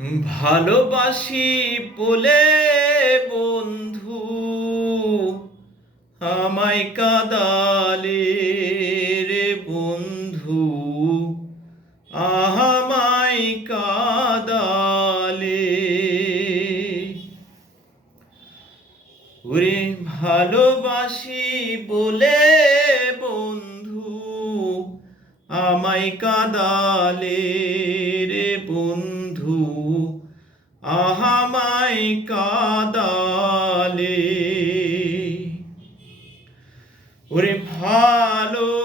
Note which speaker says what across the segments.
Speaker 1: ভালোবাসি বলে বন্ধু আমায় কাদালে রে বন্ধু আহামাই কাদালে। ওরে ভালোবাসি বলে বন্ধু আমায় কাদালে রে বন্ধু আহামাই কাদালে। ওরে ভালোবাসার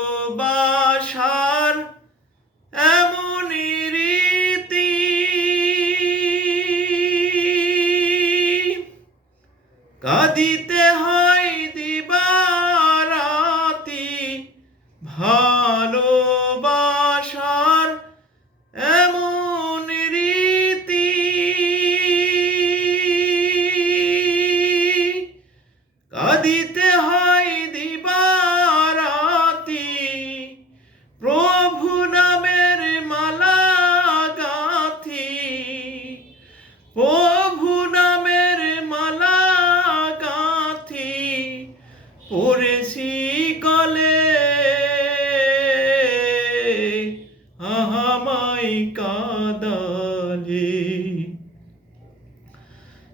Speaker 1: এমন রীতি কাঁদিতে হয় দিবারাতি ভালোবাসার কাদালে।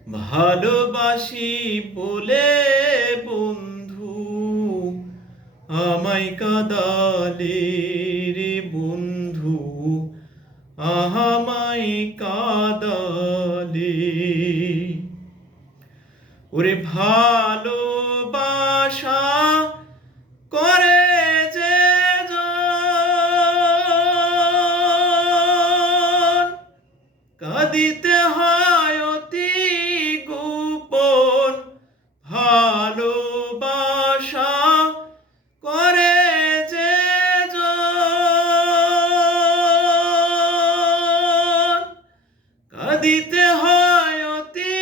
Speaker 1: ভালোবাসি বলে বন্ধু আমায় কাদালে রে বন্ধু আহামাই কাদালে। ওরে ভালোবাসা কাঁদিতে হয় অতি গোপন ভালোবাসা করে যে কাঁদিতে হয় অতি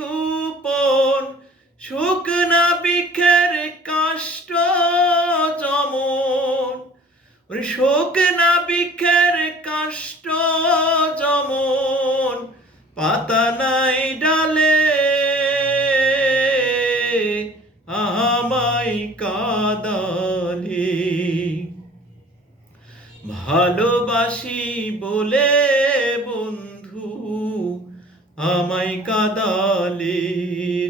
Speaker 1: গোপন সুখ না বিখের কাষ্ট ওরে শোক না বিখের পাতা নাই ডালে, আমাই কাদালে। ভালোবাসি বলে বন্ধু আমায় কাদালে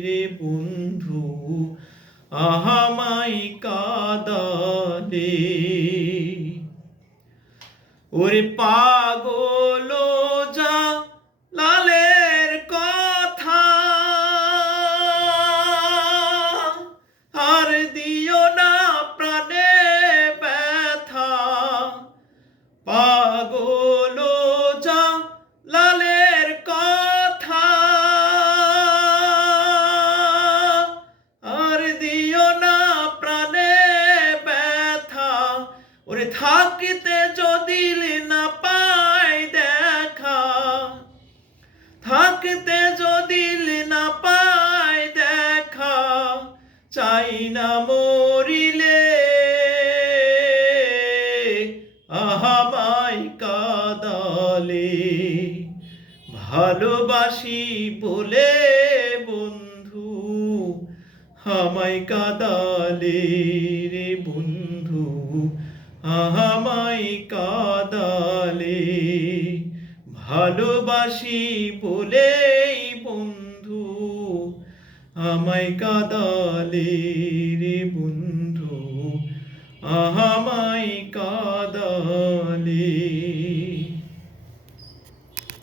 Speaker 1: রে বন্ধু আহামাই কাদালে। ওরে পাগল চাই না মরিলে। আহামাই কাদালে ভালোবাসি বলে বন্ধু আমায় কাদালে রে বন্ধু আহামাই কাদালে ভালোবাসি বলেই বন্ধু। আমায় কাদালে রে বন্ধু আহামাই